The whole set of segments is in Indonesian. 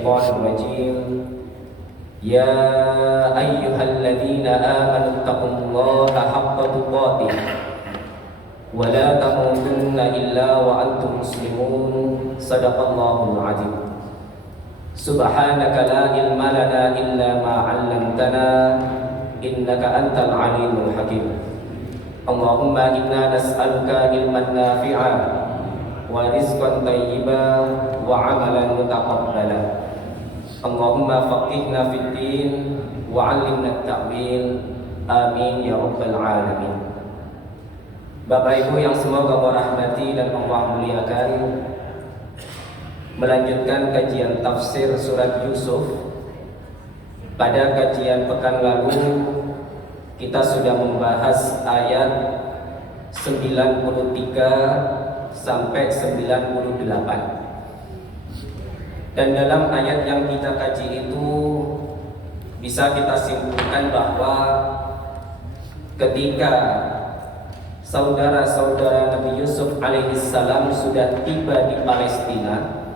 الشيطان الرجيم يا أيها الذين آمنوا اتقوا الله حق تقاته ولا تموتن إلا وأنتم مسلمون صدق الله العظيم سبحانك لا علم لنا إلا ما علمتنا إنك أنت العليم الحكيم اللهم إنا نسألك علما نافعا ورزقا طيبا وعملا متقبلا اللهم فقهنا في الدين وعلمنا التأويل آمين يا رب العالمين. Bapak Ibu yang semoga merahmati dan Allah muliakan, melanjutkan kajian tafsir surat Yusuf. Pada kajian pekan lalu kita sudah membahas ayat 93 sampai 98. Dan dalam ayat yang kita kaji itu bisa kita simpulkan bahwa ketika saudara-saudara Nabi Yusuf alaihissalam sudah tiba di Palestina,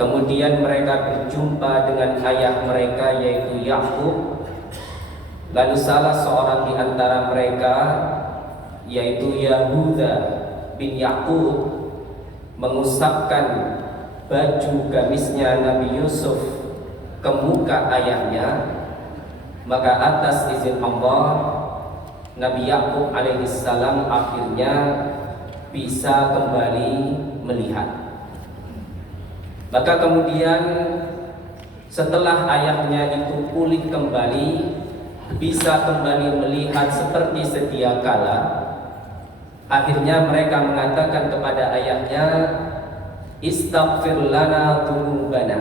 kemudian mereka berjumpa dengan ayah mereka yaitu Yakub. Lalu salah seorang di antara mereka yaitu Yahuda bin Yakub mengusapkan baju gamisnya Nabi Yusuf ke muka ayahnya. Maka atas izin Allah, Nabi Yakub alaihissalam akhirnya bisa kembali melihat. Maka kemudian setelah ayahnya itu pulih kembali, bisa kembali melihat seperti sedia kala, akhirnya mereka mengatakan kepada ayahnya, Istaghfir lana dzunubana.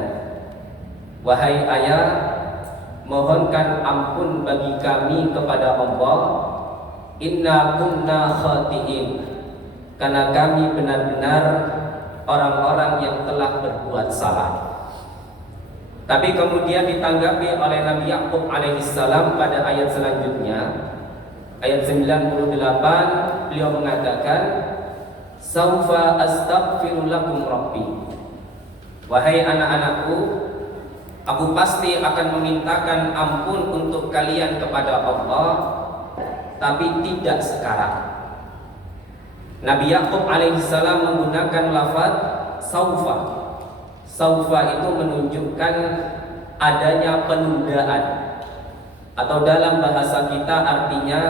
Wahai ayah, mohonkan ampun bagi kami kepada Allah. Inna kunna khati'in, karena kami benar-benar orang-orang yang telah berbuat salah. Tapi kemudian ditanggapi oleh Nabi Yakub alaihissalam pada ayat selanjutnya, ayat 98, beliau mengatakan, Saufa astaghfiru lakum rabbi. Wahai anak-anakku, aku pasti akan memintakan ampun untuk kalian kepada Allah, tapi tidak sekarang. Nabi Yakub alaihissalam menggunakan lafaz saufa. Saufa itu menunjukkan adanya penundaan, atau dalam bahasa kita artinya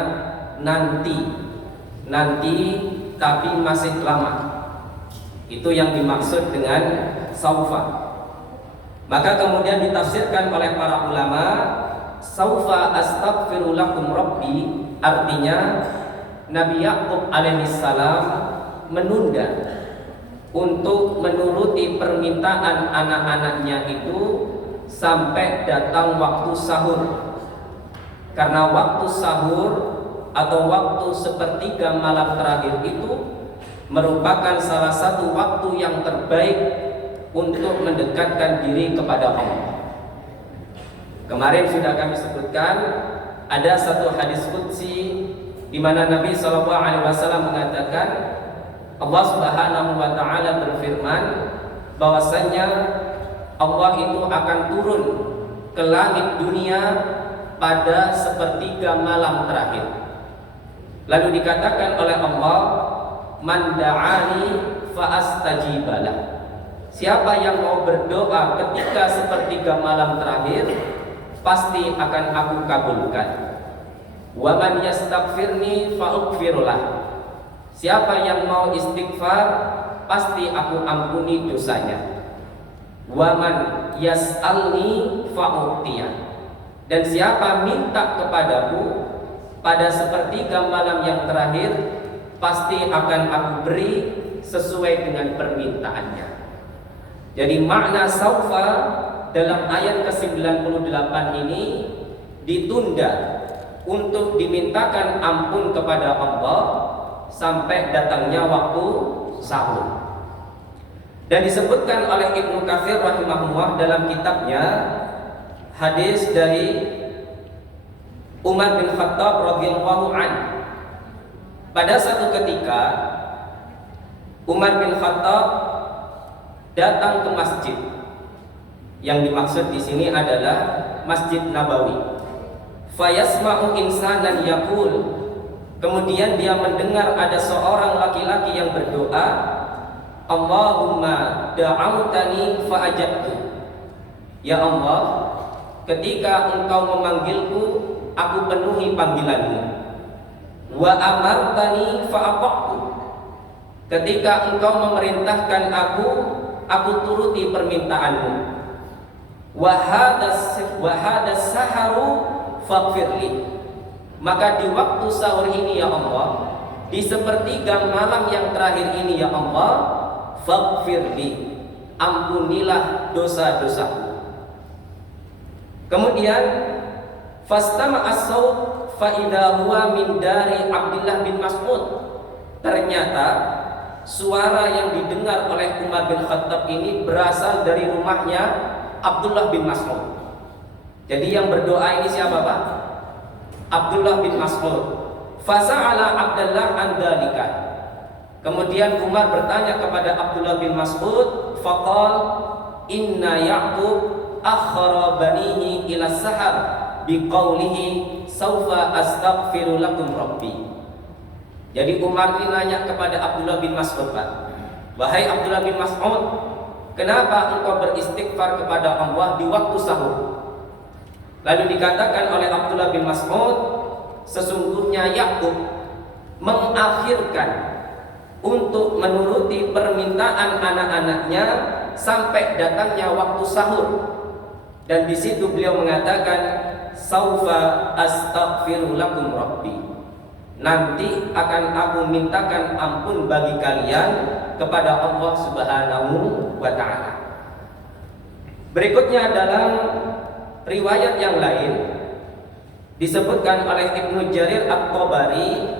nanti. Nanti tapi masih lama. Itu yang dimaksud dengan saufa. Maka kemudian ditafsirkan oleh para ulama, saufa astaghfiru lakum rabbi, artinya Nabi Yakub alaihissalam menunda untuk menuruti permintaan anak-anaknya itu sampai datang waktu sahur. Karena waktu sahur atau waktu sepertiga malam terakhir itu merupakan salah satu waktu yang terbaik untuk mendekatkan diri kepada Allah. Kemarin sudah kami sebutkan ada satu hadis qudsi di mana Nabi SAW mengatakan, Allah Subhanahu wa taala berfirman bahwasanya Allah itu akan turun ke langit dunia pada sepertiga malam terakhir. Lalu dikatakan oleh Allah, Man da'ani fa astajibalah. Siapa yang mau berdoa ketika sepertiga malam terakhir, pasti akan aku kabulkan. Wa man yastaghfirni fa ughfirlah. Siapa yang mau istighfar, pasti aku ampuni dosanya. Wa man yas'alni fa u'tiyah. Dan siapa minta kepadaku pada sepertiga malam yang terakhir, pasti akan aku beri sesuai dengan permintaannya. Jadi makna saufa dalam ayat ke-98 ini ditunda untuk dimintakan ampun kepada Allah sampai datangnya waktu sahur. Dan disebutkan oleh Ibnu Katsir rahimahullah dalam kitabnya hadis dari Umar bin Khattab radhiyallahu anhu. Pada satu ketika Umar bin Khattab datang ke masjid. Yang dimaksud di sini adalah Masjid Nabawi. Fayasma'u insanan yaqul, kemudian dia mendengar ada seorang laki-laki yang berdoa, Allahumma da'autani fa'ajabtu. Ya Allah, ketika engkau memanggilku, aku penuhi panggilanmu. Wa amartani fa'ata'tu. Ketika engkau memerintahkan aku turuti permintaanmu. Wa hadas saharu faghfirli. Maka di waktu sahur ini ya Allah, di sepertiga malam yang terakhir ini ya Allah, faghfirli, ampunilah dosa-dosaku. Kemudian fastama as-saut fa idza huwa min dari Abdullah bin Mas'ud. Ternyata suara yang didengar oleh Umar bin Khattab ini berasal dari rumahnya Abdullah bin Mas'ud. Jadi yang berdoa ini siapa, Pak? Abdullah bin Mas'ud. Fasa'ala Abdullah an dzalika. Kemudian Umar bertanya kepada Abdullah bin Mas'ud, faqal inna Ya'qub akhara banihi ila sahar biqaulihi saufa astaghfiru lakum rabbi. Jadi Umar ini nanya kepada Abdullah bin Mas'ud, Pak, wahai Abdullah bin Mas'ud, kenapa engkau beristighfar kepada Allah di waktu sahur? Lalu dikatakan oleh Abdullah bin Mas'ud, sesungguhnya Yakub mengakhirkan untuk menuruti permintaan anak-anaknya sampai datangnya waktu sahur. Dan di situ beliau mengatakan, saufa astaghfiru lakum rabbi. Nanti akan aku mintakan ampun bagi kalian kepada Allah Subhanahu wa ta'ala. Berikutnya dalam riwayat yang lain disebutkan oleh Ibnu Jarir At-Tabari,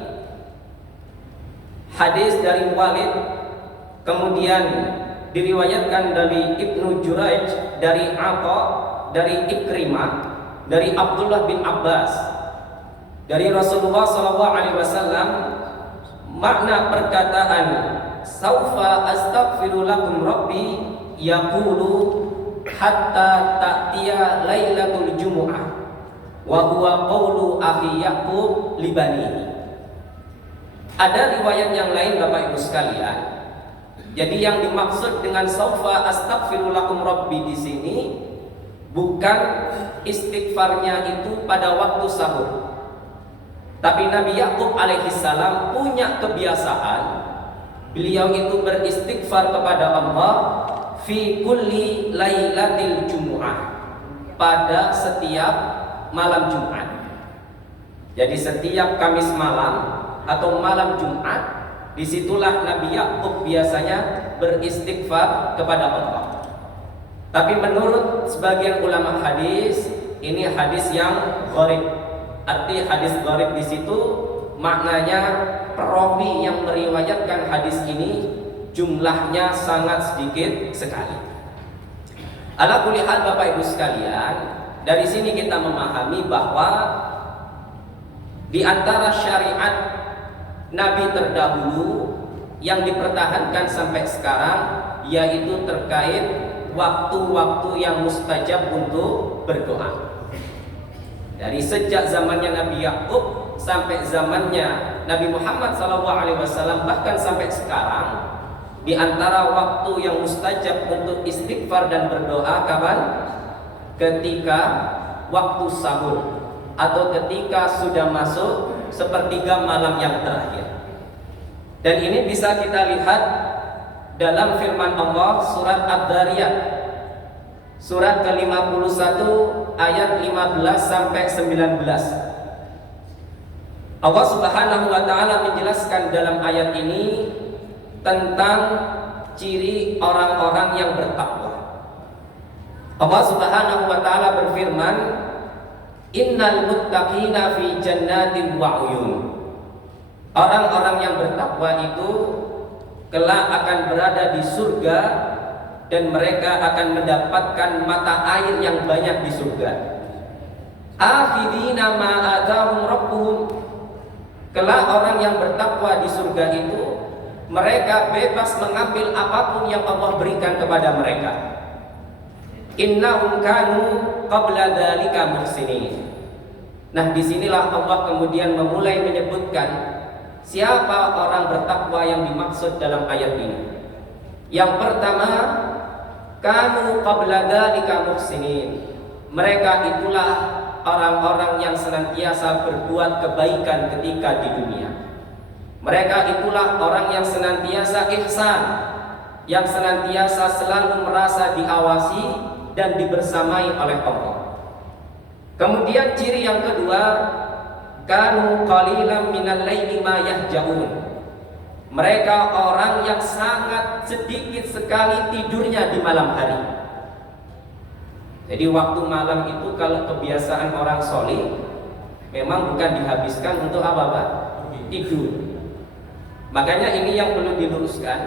hadis dari Walid, kemudian diriwayatkan dari Ibnu Jurayj, dari Atha, dari Ikrimah, dari Abdullah bin Abbas, dari Rasulullah SAW, makna perkataan saufa astaghfiru lakum rabbi yaqulu hatta ta'tiya lailatul jumu'ah wa huwa qawlu akhi Yaqub li banihi. Ada riwayat yang lain Bapak Ibu sekalian. Jadi yang dimaksud dengan saufa astaghfiru lakum rabbi di sini bukan istighfarnya itu pada waktu sahur. Tapi Nabi Yaqub alaihissalam punya kebiasaan, beliau itu beristighfar kepada Allah fi kulli lailatil jumu'ah, pada setiap malam Jumat. Jadi setiap Kamis malam atau malam Jumat, disitulah Nabi Yaqub biasanya beristighfar kepada Allah. Tapi menurut sebagian ulama hadis, ini hadis yang gharib. Arti hadis gharib di situ maknanya perawi yang meriwayatkan hadis ini jumlahnya sangat sedikit sekali. Ala kulli hal Bapak Ibu sekalian, dari sini kita memahami bahwa di antara syariat Nabi terdahulu yang dipertahankan sampai sekarang yaitu terkait waktu-waktu yang mustajab untuk berdoa. Dari sejak zamannya Nabi Yaqub sampai zamannya Nabi Muhammad SAW, bahkan sampai sekarang, di antara waktu yang mustajab untuk istighfar dan berdoa kapan? Ketika waktu sahur atau ketika sudah masuk sepertiga malam yang terakhir. Dan ini bisa kita lihat dalam firman Allah surat Ad-Dariyat, surat ke-51 ayat 15 sampai 19. Allah Subhanahu wa taala menjelaskan dalam ayat ini tentang ciri orang-orang yang bertakwa. Allah Subhanahu wa taala berfirman, innal muttaqina fi jannatin wa uyun. Orang-orang yang bertakwa itu kelak akan berada di surga dan mereka akan mendapatkan mata air yang banyak di surga. Akhidina ma atahum rabbuhum. Kelak orang yang bertakwa di surga itu mereka bebas mengambil apapun yang Allah berikan kepada mereka. innahum kanu qabla dzalika muhsinin. Nah, disinilah Allah kemudian memulai menyebutkan siapa orang bertakwa yang dimaksud dalam ayat ini. Yang pertama, kanu qabla dzalika muhsinin. Mereka itulah orang-orang yang senantiasa berbuat kebaikan ketika di dunia. Mereka itulah orang yang senantiasa ihsan, yang senantiasa selalu merasa diawasi dan dibersamai oleh Allah. Kemudian ciri yang kedua, kanu qalilan minal laili ma yahjaun. Mereka orang yang sangat sedikit sekali tidurnya di malam hari. Jadi waktu malam itu kalau kebiasaan orang soleh, memang bukan dihabiskan untuk apa-apa? Tidur. Makanya ini yang perlu diluruskan.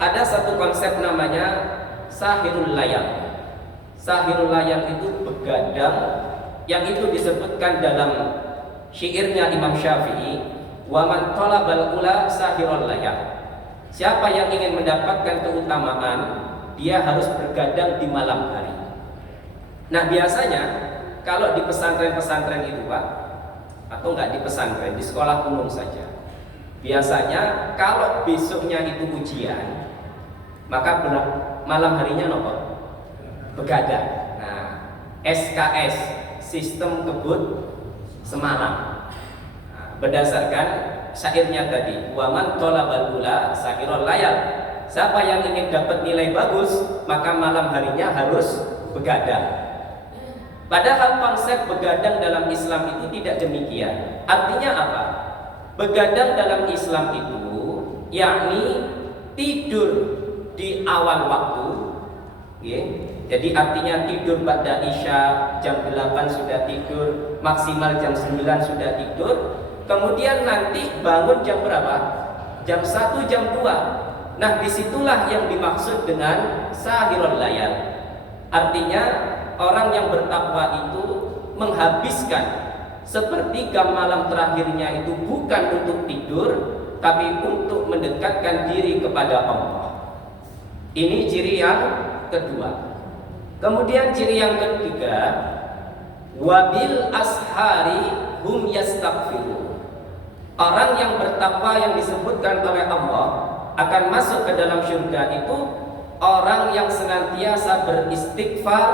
Ada satu konsep namanya sahirul layal. Sahirul layal itu begadang, yang itu disebutkan dalam syairnya Imam Syafi'i, wa man talabal ula sahirul layal. Siapa yang ingin mendapatkan keutamaan, dia harus bergadang di malam hari. Nah, biasanya kalau di pesantren-pesantren itu, Pak, atau enggak di pesantren, di sekolah umum saja, biasanya kalau besoknya itu ujian, maka malam harinya nopo? Begadang. Nah, SKS, sistem kebut semalam. Nah, berdasarkan syairnya tadi, waman tolabal ula sahirul layal. Siapa yang ingin dapat nilai bagus, maka malam harinya harus begadang. Padahal konsep begadang dalam Islam itu tidak demikian. Artinya apa? Begadang dalam Islam itu yakni tidur di awal waktu, ya. Jadi artinya tidur pada Isya jam 8 sudah tidur, maksimal jam 9 sudah tidur. Kemudian nanti bangun jam berapa? Jam 1, jam 2. Nah, disitulah yang dimaksud dengan sahirul layal. Artinya orang yang bertakwa itu menghabiskan sepertiga malam terakhirnya itu bukan untuk tidur, tapi untuk mendekatkan diri kepada Allah. Ini ciri yang kedua. Kemudian ciri yang ketiga, wabil ashari hum yastaghfirun. Orang yang bertakwa yang disebutkan oleh Allah akan masuk ke dalam surga itu orang yang senantiasa beristighfar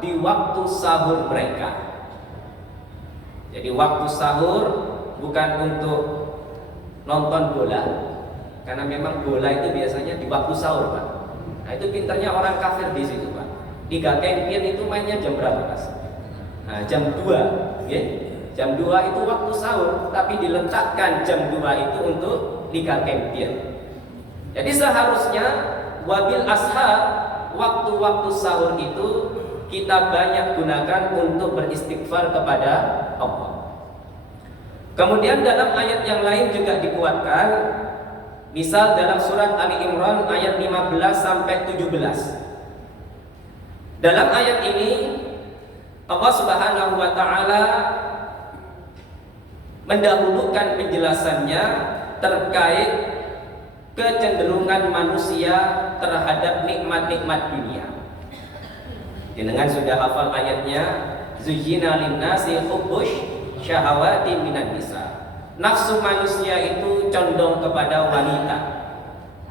di waktu sahur mereka. Jadi waktu sahur bukan untuk nonton bola, karena memang bola itu biasanya di waktu sahur, Pak. Nah, itu pintarnya orang kafir di situ, Pak. Di Gakengkian itu mainnya jam berapa, Mas? Nah, jam 2, ya. Jam 2 itu waktu sahur, tapi diletakkan jam 2 itu untuk Liga Kempian. Jadi seharusnya wabil ashar, waktu-waktu sahur itu kita banyak gunakan untuk beristighfar kepada Allah. Kemudian dalam ayat yang lain juga dikuatkan, misal dalam surat Ali Imran ayat 15 sampai 17. Dalam ayat ini Allah Subhanahu wa taala mendahulukan penjelasannya terkait kecenderungan manusia terhadap nikmat-nikmat dunia. Dengan sudah hafal ayatnya, zuyyina lin-nasi hubbush syahawati minan nisa. Nafsu manusia itu condong kepada wanita,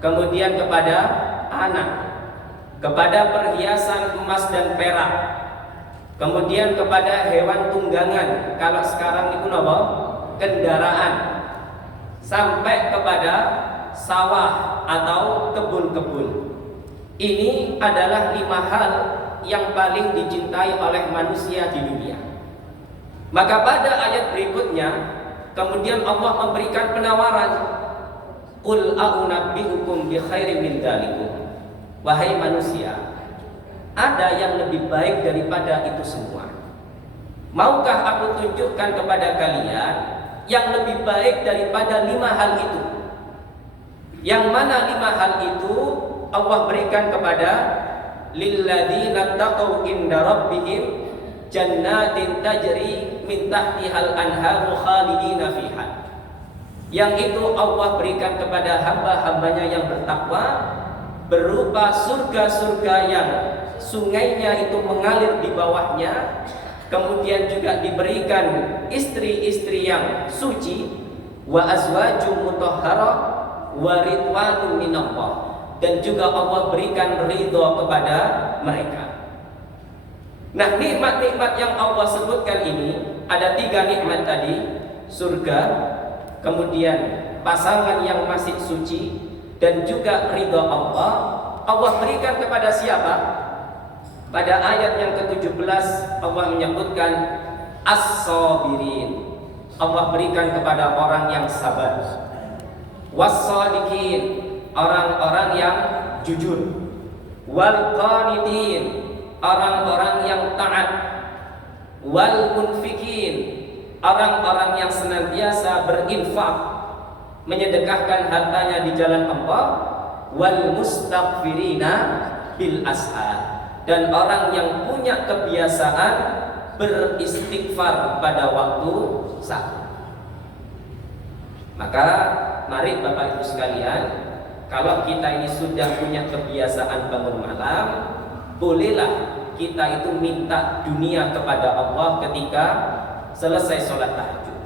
kemudian kepada anak, kepada perhiasan emas dan perak, kemudian kepada hewan tunggangan. Kalau sekarang itu apa? Kendaraan, sampai kepada sawah atau kebun-kebun. Ini adalah 5 hal yang paling dicintai oleh manusia di dunia. Maka pada ayat berikutnya kemudian Allah memberikan penawaran, qul a'unabbi'ukum bi khairin min dzalikum. Wahai manusia, ada yang lebih baik daripada itu semua. Maukah aku tunjukkan kepada kalian yang lebih baik daripada 5 hal itu? Yang mana 5 hal itu Allah berikan kepada lilladzina taqaw inda rabbihim jannatin tajri min tahtihal anharu khalidina fiha. Yang itu Allah berikan kepada hamba-hambanya yang bertakwa berupa surga-surga yang sungainya itu mengalir di bawahnya, kemudian juga diberikan istri-istri yang suci, wa azwajum mutahharah wa ridwanun minallah, dan juga Allah berikan ridho kepada mereka. Nah, nikmat-nikmat yang Allah sebutkan ini ada 3 nikmat tadi: surga, kemudian pasangan yang masih suci, dan juga ridho Allah. Allah berikan kepada siapa? Pada ayat yang ke-17 Allah menyebutkan as-sabirin. Allah berikan kepada orang yang sabar. Was-shadiqin, orang-orang yang jujur. Wal qanitin, orang-orang yang taat. Wal munfikin, orang-orang yang senantiasa berinfak, menyedekahkan hartanya di jalan Allah. Wal mustaghfirina bil ashar, dan orang yang punya kebiasaan beristighfar pada waktu sahur. Maka mari Bapak Ibu sekalian, kalau kita ini sudah punya kebiasaan bangun malam, bolehlah kita itu minta dunia kepada Allah ketika selesai sholat tahajud.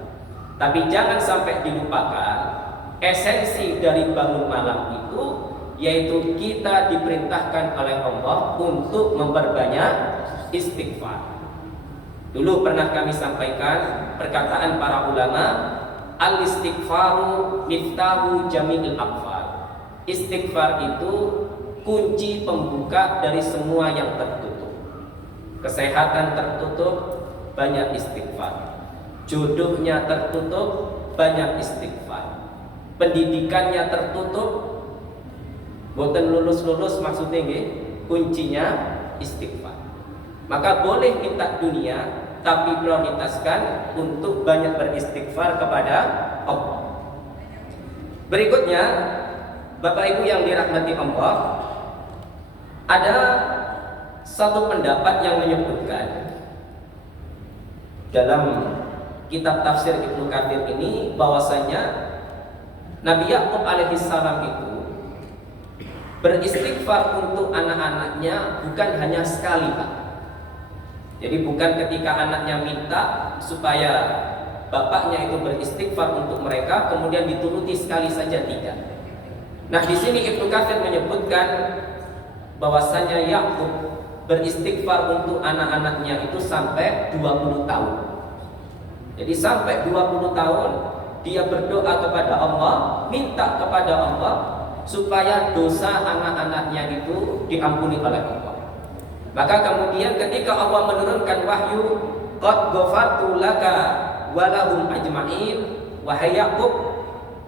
Tapi jangan sampai dilupakan esensi dari bangun malam itu, yaitu kita diperintahkan oleh Allah untuk memperbanyak istighfar. Dulu pernah kami sampaikan perkataan para ulama, al-istighfaru miftahu jami'il aqfal. Istighfar itu kunci pembuka dari semua yang tertutup. Kesehatan tertutup, banyak istighfar. Jodohnya tertutup, banyak istighfar. Pendidikannya tertutup, boten lulus-lulus, maksudnya nggih, kuncinya istighfar. Maka boleh minta dunia, tapi prioritaskan untuk banyak beristighfar kepada Allah. Berikutnya, Bapak Ibu yang dirahmati Allah, ada satu pendapat yang menyebutkan dalam kitab tafsir Ibnu Katsir ini bahwasanya Nabi Yakub alaihissalam itu beristighfar untuk anak-anaknya bukan hanya sekali, Pak. Jadi bukan ketika anaknya minta supaya bapaknya itu beristighfar untuk mereka kemudian dituruti sekali saja, tidak. Nah, di sini Ibnu Katsir menyebutkan bahwasanya Yakub beristighfar untuk anak-anaknya itu sampai 20 tahun. Jadi sampai 20 tahun dia berdoa kepada Allah, minta kepada Allah supaya dosa anak-anaknya itu diampuni oleh Allah. Maka kemudian ketika Allah menurunkan wahyu, qad ghafartu laka wa lahum ajma'in, wahai Yakub,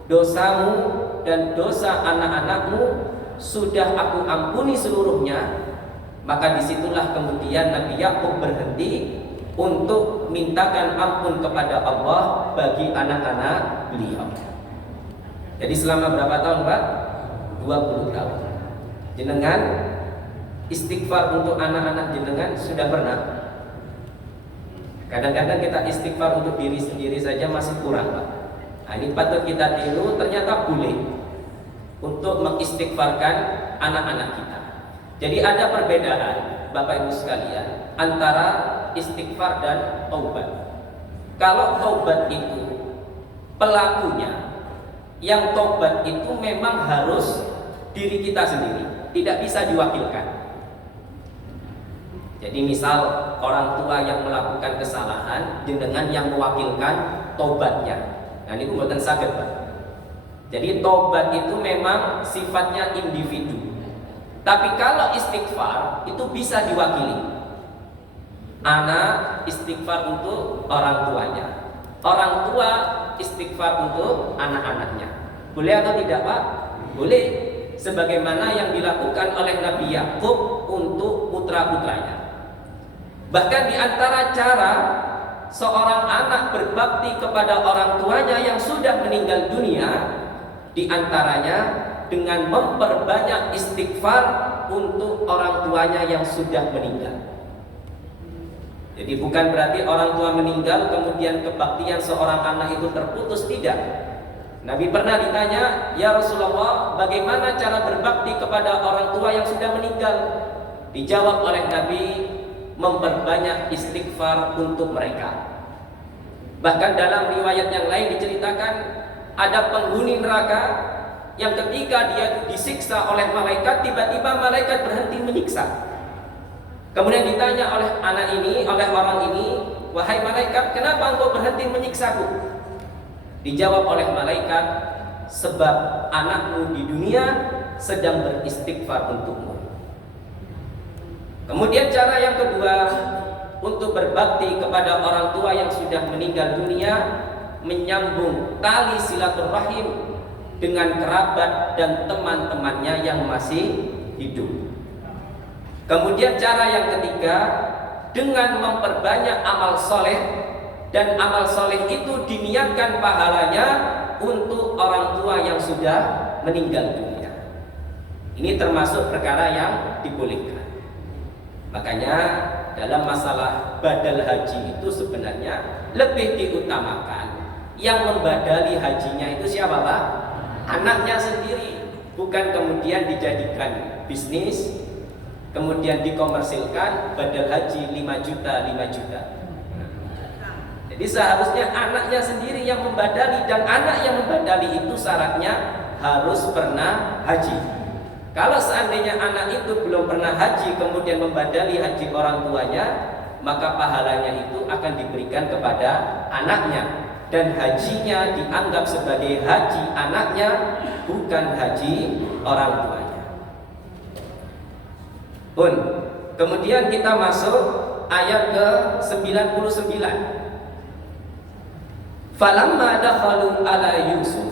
dosamu dan dosa anak-anakmu sudah aku ampuni seluruhnya. Maka disitulah kemudian Nabi Yakub berhenti untuk mintakan ampun kepada Allah bagi anak-anak beliau. Jadi selama berapa tahun, Pak? 20 tahun. Jenengan istighfar untuk anak-anak jenengan sudah pernah? Kadang-kadang kita istighfar untuk diri sendiri saja masih kurang, Pak. Nah, ini patut kita tiru, ternyata boleh untuk mengistighfarkan anak-anak kita. Jadi ada perbedaan, Bapak Ibu sekalian, antara istighfar dan taubat. Kalau taubat itu pelakunya, yang taubat itu memang harus diri kita sendiri, tidak bisa diwakilkan. Jadi misal orang tua yang melakukan kesalahan, jenengan yang mewakilkan taubatnya. Nah, ini bukan sakit, Pak. Jadi taubat itu memang sifatnya individu. Tapi kalau istighfar itu bisa diwakili. Anak istighfar untuk orang tuanya, orang tua istighfar untuk anak-anaknya. Boleh atau tidak, Pak? Boleh. Sebagaimana yang dilakukan oleh Nabi Yakub untuk putra-putranya. Bahkan di antara cara seorang anak berbakti kepada orang tuanya yang sudah meninggal dunia, di antaranya dengan memperbanyak istighfar untuk orang tuanya yang sudah meninggal. Jadi bukan berarti orang tua meninggal kemudian kebaktian seorang anak itu terputus, tidak. Nabi pernah ditanya, "Ya Rasulullah, bagaimana cara berbakti kepada orang tua yang sudah meninggal?" Dijawab oleh Nabi, memperbanyak istighfar untuk mereka. Bahkan dalam riwayat yang lain diceritakan ada penghuni neraka yang ketika dia disiksa oleh malaikat, tiba-tiba malaikat berhenti menyiksa. Kemudian ditanya oleh anak ini, oleh orang ini, wahai malaikat, kenapa engkau berhenti menyiksaku? Dijawab oleh malaikat, sebab anakmu di dunia sedang beristighfar untukmu. Kemudian cara yang kedua untuk berbakti kepada orang tua yang sudah meninggal dunia, menyambung tali silaturahim dengan kerabat dan teman-temannya yang masih hidup. Kemudian cara yang ketiga, dengan memperbanyak amal soleh, dan amal soleh itu diniatkan pahalanya untuk orang tua yang sudah meninggal dunia. Ini termasuk perkara yang dibolehkan. Makanya dalam masalah badal haji itu sebenarnya lebih diutamakan yang membadali hajinya itu siapa Pak? Anaknya sendiri, bukan kemudian dijadikan bisnis, kemudian dikomersilkan badal haji 5 juta 5 juta. Jadi seharusnya anaknya sendiri yang membadali, dan anak yang membadali itu syaratnya harus pernah haji. Kalau seandainya anak itu belum pernah haji kemudian membadali haji orang tuanya, maka pahalanya itu akan diberikan kepada anaknya, dan hajinya dianggap sebagai haji anaknya, bukan haji orang tuanya. Kemudian kita masuk ayat ke-99. Falamma dakhalu ala Yusuf,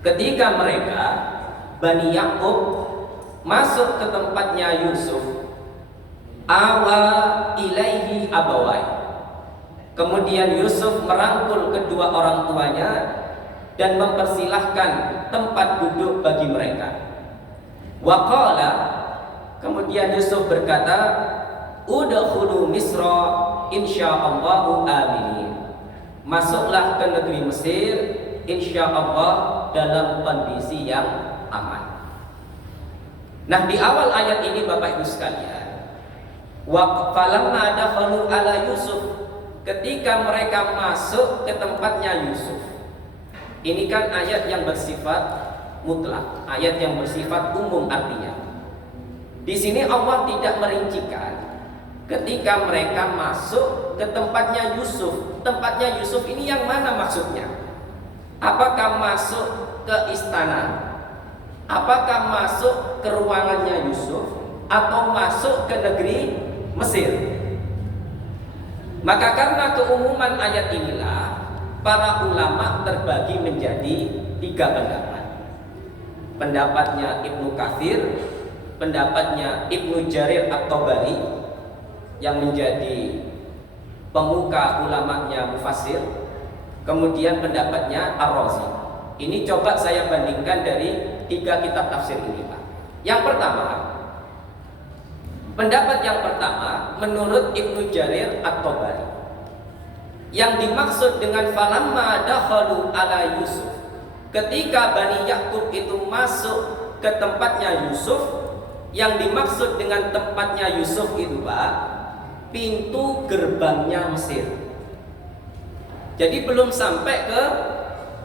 ketika mereka Bani Yakub masuk ke tempatnya Yusuf, awa ilaihi abawai, kemudian Yusuf merangkul kedua orang tuanya dan mempersilahkan tempat duduk bagi mereka. Waqala, kemudian Yusuf berkata, udkhulu Misra insyaallahu aminin, masuklah ke negeri Mesir insyaallah dalam kondisi yang aman. Nah, di awal ayat ini Bapak Ibu sekalian, wa falamma dakhalu ala Yusuf, ketika mereka masuk ke tempatnya Yusuf. Ini kan ayat yang bersifat mutlak, ayat yang bersifat umum artinya. Di sini Allah tidak merincikan ketika mereka masuk ke tempatnya Yusuf. Tempatnya Yusuf ini yang mana maksudnya? Apakah masuk ke istana? Apakah masuk ke ruangannya Yusuf atau masuk ke negeri Mesir? Maka karena keumuman ayat inilah, para ulama terbagi menjadi 3 pendapat. Pendapatnya Ibnu Katsir, pendapatnya Ibnu Jarir At-Tabari yang menjadi pemuka ulamanya mufassir, kemudian pendapatnya Ar-Razi. Ini coba saya bandingkan dari 3 kitab tafsir ini Pak. Yang pertama, pendapat yang pertama menurut Ibnu Jarir At-Tabari, yang dimaksud dengan falamma dakhalu ala Yusuf, ketika Bani Yakub itu masuk ke tempatnya Yusuf, yang dimaksud dengan tempatnya Yusuf itu Pak, pintu gerbangnya Mesir. Jadi belum sampai ke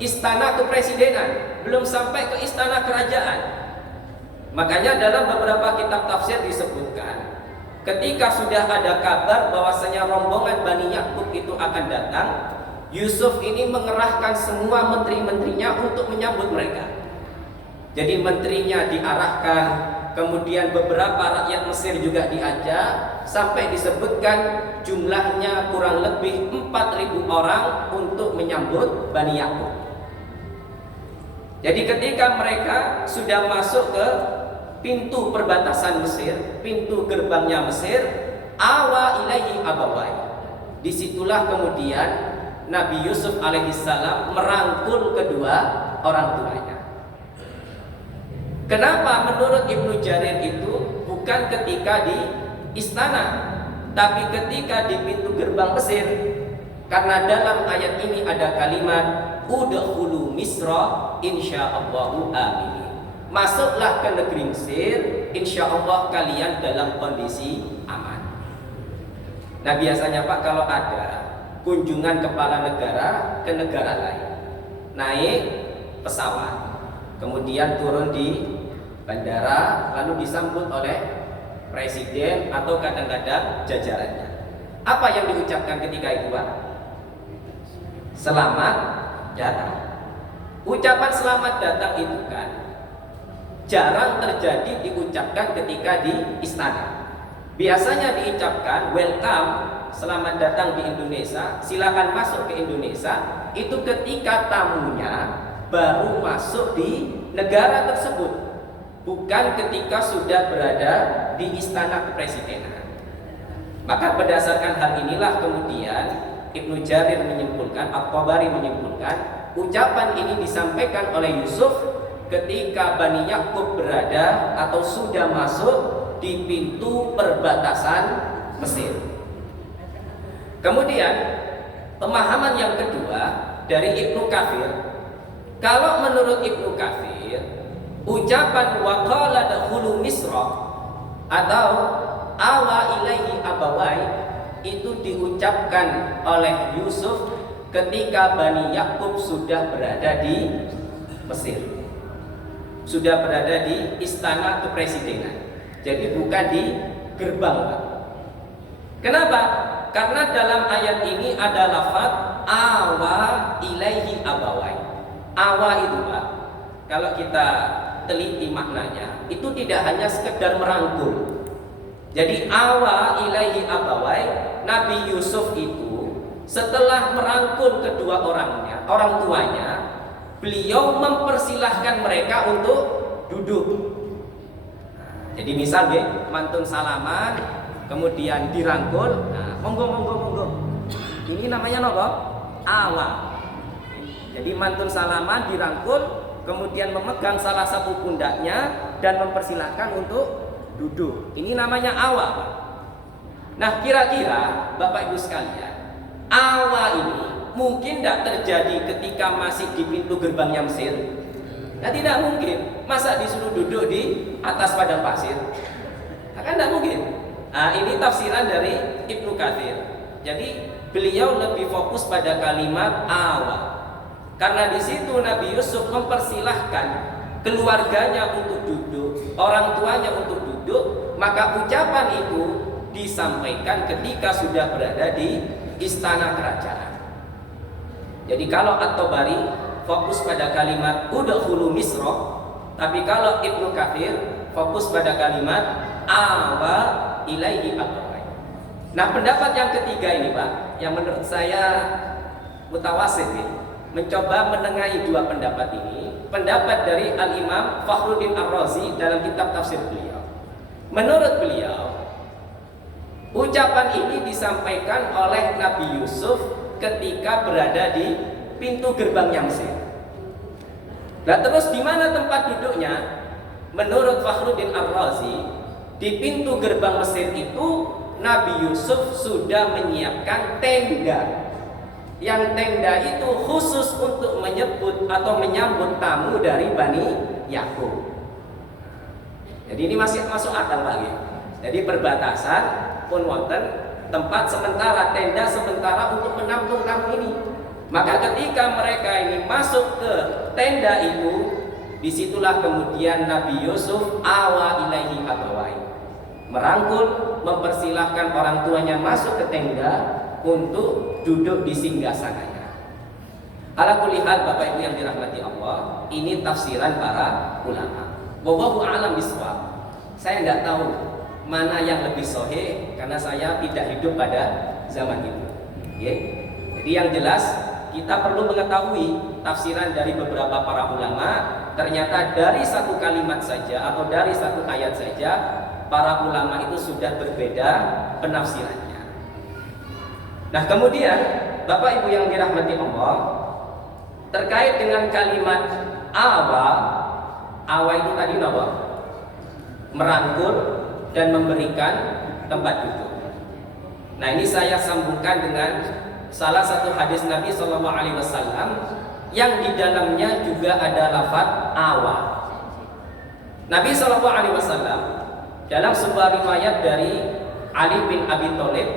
istana kepresidenan, belum sampai ke istana kerajaan. Makanya dalam beberapa kitab tafsir disebutkan, ketika sudah ada kabar bahwasanya rombongan Bani Yakub itu akan datang, Yusuf ini mengerahkan semua menteri-menterinya untuk menyambut mereka. Jadi menterinya diarahkan, kemudian beberapa rakyat Mesir juga diajak, sampai disebutkan jumlahnya kurang lebih 4.000 orang untuk menyambut Bani Yakub. Jadi ketika mereka sudah masuk ke pintu perbatasan Mesir, pintu gerbangnya Mesir, awa ilaihi abawai, disitulah kemudian Nabi Yusuf alaihissalam merangkul kedua orang tuanya. Kenapa menurut Ibnu Jarir itu bukan ketika di istana, tapi ketika di pintu gerbang Mesir? Karena dalam ayat ini ada kalimat udkhulu Misra insyaallahu aminin, masuklah ke negeri Mesir, insya Allah kalian dalam kondisi aman. Nah biasanya Pak, kalau ada kunjungan kepala negara ke negara lain, naik pesawat, kemudian turun di bandara, lalu disambut oleh presiden atau kadang-kadang jajarannya. Apa yang diucapkan ketika itu Pak? Selamat datang. Ucapan selamat datang itu kan jarang terjadi diucapkan ketika di istana. Biasanya diucapkan welcome, selamat datang di Indonesia, silakan masuk ke Indonesia, itu ketika tamunya baru masuk di negara tersebut, bukan ketika sudah berada di istana kepresidenan. Maka berdasarkan hal inilah kemudian Ibnu Jarir menyimpulkan, At-Tabari menyimpulkan, ucapan ini disampaikan oleh Yusuf ketika Bani Yakub berada atau sudah masuk di pintu perbatasan Mesir. Kemudian pemahaman yang kedua dari Ibnu Katsir, kalau menurut Ibnu Katsir, ucapan waqala dakhulu Misra atau awa ilaihi abawai itu diucapkan oleh Yusuf ketika Bani Yakub sudah berada di Mesir, sudah berada di istana kepresidenan. Jadi bukan di gerbang Pak. Kenapa? Karena dalam ayat ini ada lafaz awa ilaihi abawai. Awa itu Pak, kalau kita teliti maknanya, itu tidak hanya sekedar merangkul. Jadi awa ilaihi abawai, Nabi Yusuf itu setelah merangkul kedua orang tuanya, beliau mempersilahkan mereka untuk duduk. Jadi misal ya, mantun salaman, kemudian dirangkul, nah, monggo. Ini namanya apa? Awa. Jadi mantun salaman, dirangkul, kemudian memegang salah satu pundaknya dan mempersilahkan untuk duduk. Ini namanya awa. Nah kira-kira Bapak Ibu sekalian, awa ini mungkin tidak terjadi ketika masih di pintu gerbangnya Mesir? Nah tidak mungkin. Masa disuruh duduk di atas padang pasir? Kan tidak mungkin. Nah ini tafsiran dari Ibnu Katsir. Jadi beliau lebih fokus pada kalimat awa, karena di situ Nabi Yusuf mempersilahkan keluarganya untuk duduk, orang tuanya untuk duduk, maka ucapan itu disampaikan ketika sudah berada di istana kerajaan. Jadi kalau At-Tabari fokus pada kalimat udkhulu Misra, tapi kalau Ibnu Katsir fokus pada kalimat awa ilaihi abawai. Nah pendapat yang ketiga ini Pak, yang menurut saya mutawasit ya, mencoba menengahi dua pendapat ini, pendapat dari Al-Imam Fakhruddin Ar-Razi dalam kitab tafsir beliau. Menurut beliau, ucapan ini disampaikan oleh Nabi Yusuf ketika berada di pintu gerbangnya Mesir. Nah terus di mana tempat duduknya? Menurut Fakhruddin Ar-Razi, di pintu gerbang Mesir itu Nabi Yusuf sudah menyiapkan tenda. Yang tenda itu khusus untuk menyebut atau menyambut tamu dari Bani Yakub. Jadi ini masih masuk akal lagi. Jadi perbatasan pun wonten tempat sementara, tenda sementara untuk menampung tamu ini. Maka ketika mereka ini masuk ke tenda itu, disitulah kemudian Nabi Yusuf awa ilaihi abawai, merangkul, mempersilahkan orang tuanya masuk ke tenda untuk duduk di singgasananya. Ala kulli hal Bapak Ibu yang dirahmati Allah, ini tafsiran para ulama. Wallahu a'lam bishawab. Saya tidak tahu mana yang lebih sahih karena saya tidak hidup pada zaman itu. Ya. Jadi yang jelas kita perlu mengetahui tafsiran dari beberapa para ulama. Ternyata dari satu kalimat saja atau dari satu ayat saja para ulama itu sudah berbeda penafsirannya. Nah kemudian Bapak Ibu yang dirahmati Allah, terkait dengan kalimat awa itu tadi apa? Merangkul dan memberikan tempat duduk. Nah ini saya sambungkan dengan salah satu hadis Nabi SAW yang di dalamnya juga ada lafaz awa. Nabi Shallallahu Alaihi Wasallam dalam sebuah riwayat dari Ali bin Abi Thalib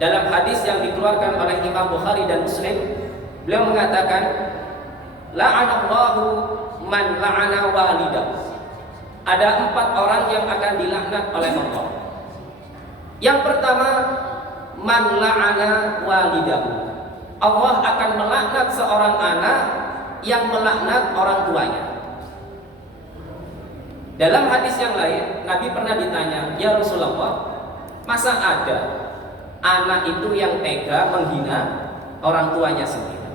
dalam hadis yang dikeluarkan oleh Imam Bukhari dan Muslim, beliau mengatakan, la'anallahu man la'ana walidahu. Ada 4 orang yang akan dilaknat oleh Allah. Yang pertama, man la'ana walidahu. Allah akan melaknat seorang anak yang melaknat orang tuanya. Dalam hadis yang lain, Nabi pernah ditanya, ya Rasulullah, masa ada anak itu yang tega menghina orang tuanya sendiri?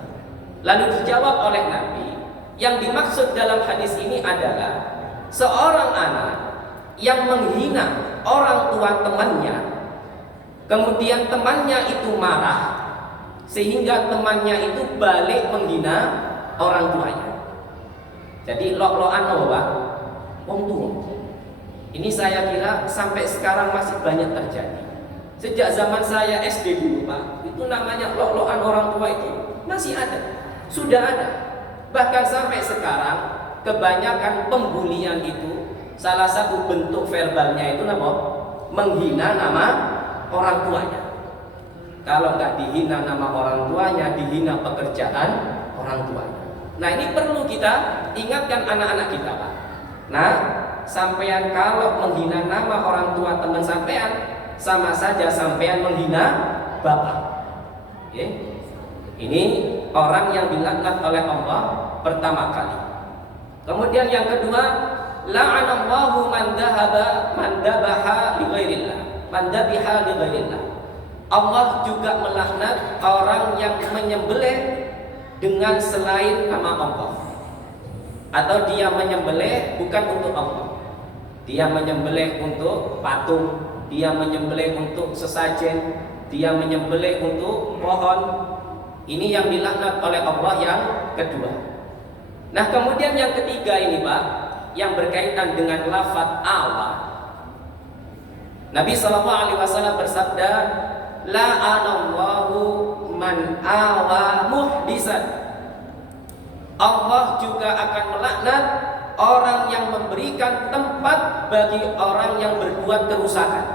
Lalu dijawab oleh Nabi, yang dimaksud dalam hadis ini adalah seorang anak yang menghina orang tua temannya, kemudian temannya itu marah sehingga temannya itu balik menghina orang tuanya. Jadi lok-lokan apa? Wong tua. Ini saya kira sampai sekarang masih banyak terjadi. Sejak zaman saya SD dulu, Pak, itu namanya lok-lokan orang tua itu masih ada, sudah ada. Bahkan sampai sekarang kebanyakan pembulian itu salah satu bentuk verbalnya itu apa? Menghina nama orang tuanya. Kalau nggak dihina nama orang tuanya, dihina pekerjaan orang tuanya. Nah, ini perlu kita ingatkan anak-anak kita, Pak. Nah, sampean kalau menghina nama orang tua teman sampean, sama saja sampean menghina bapak. Oke? Ini orang yang dilaknat oleh Allah pertama kali. Kemudian yang kedua, la'anallahu man dabaha li ghairillah, man dabiha li ghairillah. Allah juga melaknat orang yang menyembelih dengan selain nama Allah, atau dia menyembelih bukan untuk Allah. Dia menyembelih untuk patung, dia menyembelih untuk sesajen, dia menyembelih untuk pohon. Ini yang dilaknat oleh Allah yang kedua. Nah, kemudian yang ketiga ini, Pak, yang berkaitan dengan lafaz Allah. Nabi sallallahu alaihi wasallam bersabda, la'anallahu man awa muhdisan. Allah juga akan melaknat orang yang memberikan tempat bagi orang yang berbuat kerusakan.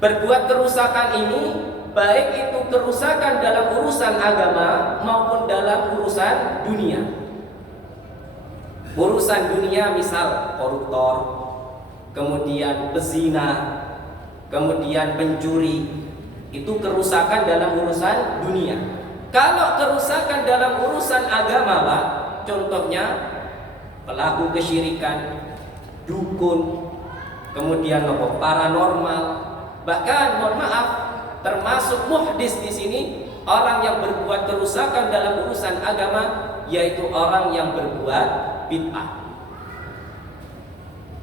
Berbuat kerusakan ini baik itu kerusakan dalam urusan agama maupun dalam urusan dunia. Urusan dunia misal koruptor, kemudian pezina, kemudian pencuri, itu kerusakan dalam urusan dunia. Kalau kerusakan dalam urusan agama, Pak, contohnya pelaku kesyirikan, dukun, kemudian paranormal, bahkan mohon maaf, termasuk muhdis di sini orang yang berbuat kerusakan dalam urusan agama, yaitu orang yang berbuat bid'ah.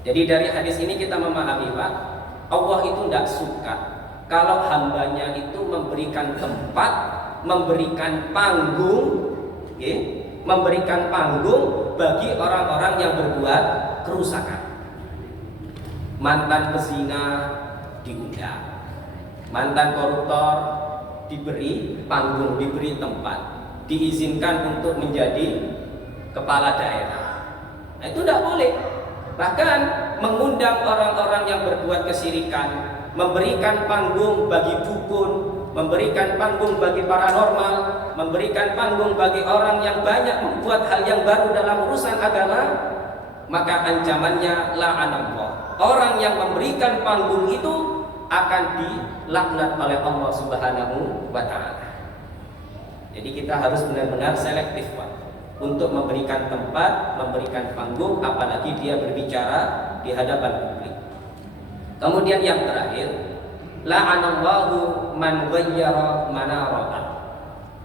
Jadi dari hadis ini kita memahami, Pak, Allah itu tidak suka kalau hambanya itu memberikan tempat, memberikan panggung, memberikan panggung bagi orang-orang yang berbuat kerusakan. Mantan pezina diundang, mantan koruptor diberi panggung, diberi tempat, diizinkan untuk menjadi kepala daerah. Nah, itu tidak boleh. Bahkan mengundang orang-orang yang berbuat kesyirikan, memberikan panggung bagi dukun, memberikan panggung bagi paranormal, memberikan panggung bagi orang yang banyak membuat hal yang baru dalam urusan agama, maka ancamannya la'anallah. Orang yang memberikan panggung itu akan dilaknat oleh Allah Subhanahu wa ta'ala. Jadi kita harus benar-benar selektif, Pak, untuk memberikan tempat, memberikan panggung, apalagi dia berbicara di hadapan publik. Kemudian yang terakhir, la'anallahu man ghayyara manarata.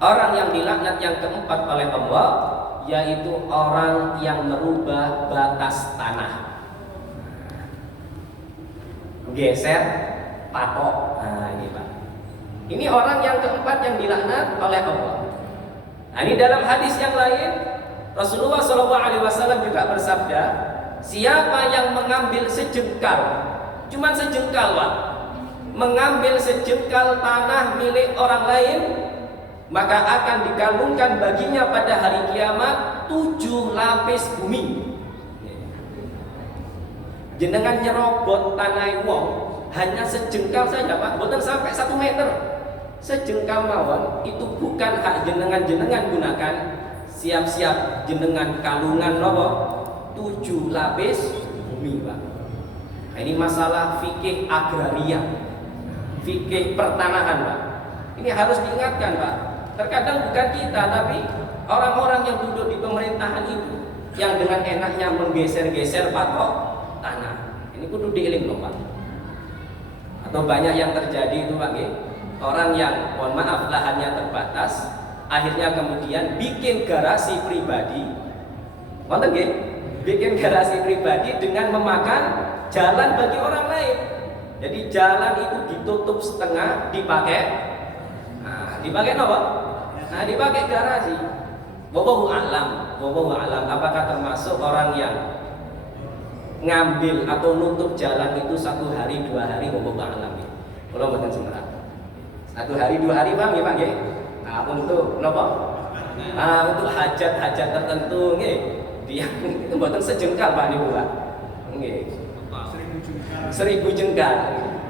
Orang yang dilaknat yang keempat oleh Allah yaitu orang yang merubah batas tanah. Geser patok. Nah, ini, Pak. Ini orang yang keempat yang dilaknat oleh Allah. Nah, ini dalam hadis yang lain Rasulullah SAW juga bersabda, siapa yang mengambil sejengkal, cuman sejengkal, Pak, mengambil sejengkal tanah milik orang lain, maka akan dikalungkan baginya pada hari kiamat 7 lapis bumi. jenengan nyerobot tanah wong hanya sejengkal saja Pak, bukan sampai 1 meter. Sejengkal mawon itu bukan hak jenengan gunakan. Siap-siap jenengan kalungan nopo 7 lapis bumi Pak. Nah, ini masalah fikih agraria, fikih pertanahan Pak. Ini harus diingatkan Pak. Terkadang bukan kita tapi orang-orang yang duduk di pemerintahan itu yang dengan enaknya menggeser-geser patok tanah. Ini kudu diiling loh Pak. Atau banyak yang terjadi itu Pak, orang yang mohon maaf lahannya terbatas, akhirnya kemudian bikin garasi pribadi. Wonten nggih? Bikin garasi pribadi dengan memakan jalan bagi orang lain. Jadi jalan itu ditutup setengah, dipakai. Nah, dipakai apa? Nah, dipakai garasi. Wallahu a'lam apakah termasuk orang yang ngambil atau nutup jalan itu 1 hari 2 hari, wallahu a'lam. Kalau mboten semerah. 1 hari 2 hari Bang ya Pak nggih. Nah, untuk napa? Nah, untuk hajat-hajat tertentu nggih. Dia itu mboten sejengkal Pak niku Pak. Nggih. 1000 jengkal.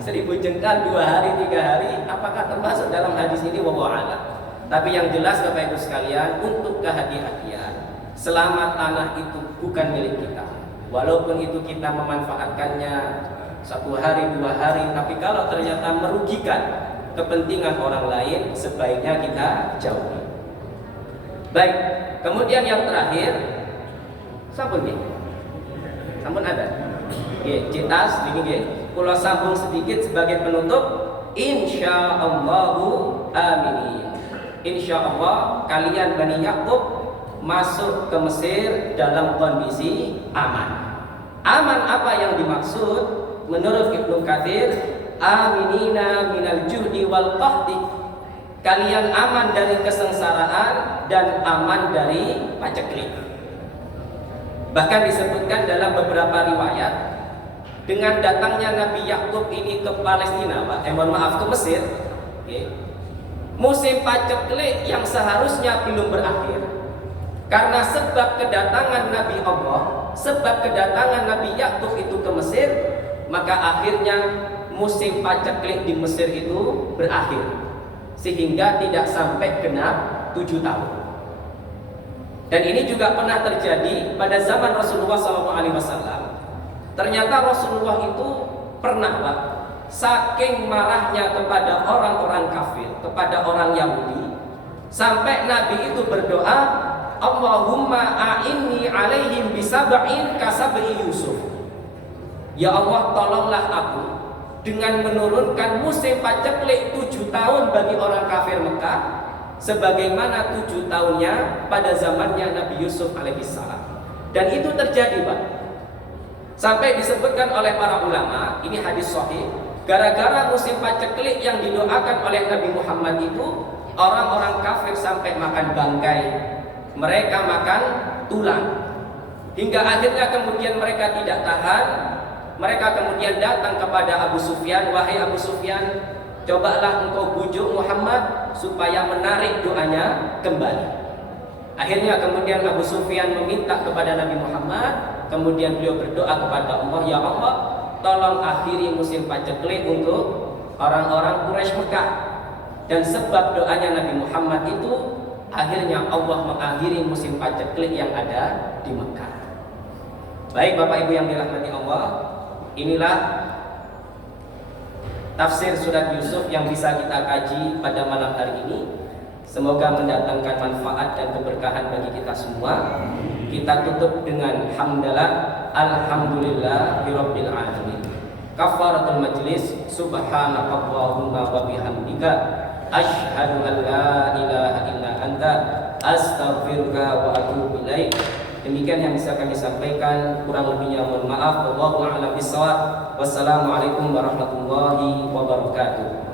1000 jengkal 2 hari 3 hari, apakah termasuk dalam hadis ini wallahu a'lam. Tapi yang jelas Bapak Ibu sekalian, untuk kehati-hatian, selama tanah itu bukan milik kita, walaupun itu kita memanfaatkannya 1 hari 2 hari, tapi kalau ternyata merugikan kepentingan orang lain, sebaiknya kita jauhi. Baik, kemudian yang terakhir, sampun nih, sampun ada. Oke, citas ini nggih. Kula sambung sedikit sebagai penutup. Insyaallahu aminin. Insyaallah kalian Bani Yakub masuk ke Mesir dalam kondisi aman. Aman apa yang dimaksud? Menurut Ibnu Katsir, aminina minal juhdi wal qahdi. Kalian aman dari kesengsaraan dan aman dari paceklik. Bahkan disebutkan dalam beberapa riwayat, dengan datangnya Nabi Yakub ini ke Palestina, ke Mesir, musim paceklik yang seharusnya belum berakhir, karena sebab kedatangan Nabi Allah, sebab kedatangan Nabi Yakub itu ke Mesir, maka akhirnya musim paceklik di Mesir itu berakhir, sehingga tidak sampai genap 7 tahun. Dan ini juga pernah terjadi pada zaman Rasulullah SAW. Ternyata Rasulullah itu pernah Pak, saking marahnya kepada orang-orang kafir, kepada orang Yahudi, sampai Nabi itu berdoa, Allahumma a'inni alaihim bisab'in kasab'i Yusuf. Ya Allah, tolonglah aku dengan menurunkan musim paceklik 7 tahun bagi orang kafir Mekah, sebagaimana 7 tahunnya pada zamannya Nabi Yusuf alaihissalam. Dan itu terjadi Pak. Sampai disebutkan oleh para ulama, ini hadis sahih, gara-gara musim paceklik yang didoakan oleh Nabi Muhammad itu, orang-orang kafir sampai makan bangkai, mereka makan tulang, hingga akhirnya kemudian mereka tidak tahan. Mereka kemudian datang kepada Abu Sufyan, wahai Abu Sufyan, cobalah engkau bujuk Muhammad supaya menarik doanya kembali. Akhirnya kemudian Abu Sufyan meminta kepada Nabi Muhammad, kemudian beliau berdoa kepada Allah, ya Allah, tolong akhiri musim paceklik untuk orang-orang Quraisy Mekah. Dan sebab doanya Nabi Muhammad itu, akhirnya Allah mengakhiri musim paceklik yang ada di Mekah. Baik Bapak Ibu yang dirahmati Allah, inilah tafsir surat Yusuf yang bisa kita kaji pada malam hari ini. Semoga mendatangkan manfaat dan keberkahan bagi kita semua. Kita tutup dengan hamdalah, alhamdulillahirabbil alamin. Kafaratul majlis, subhanakallahumma wa bihamdika, asyhadu an la ilaha illa anta, astaghfiruka wa atubu ilaik. Demikian yang bisa kami sampaikan, kurang lebihnya mohon maaf. Wallahu a'lam bishawab. Wassalamualaikum warahmatullahi wabarakatuh.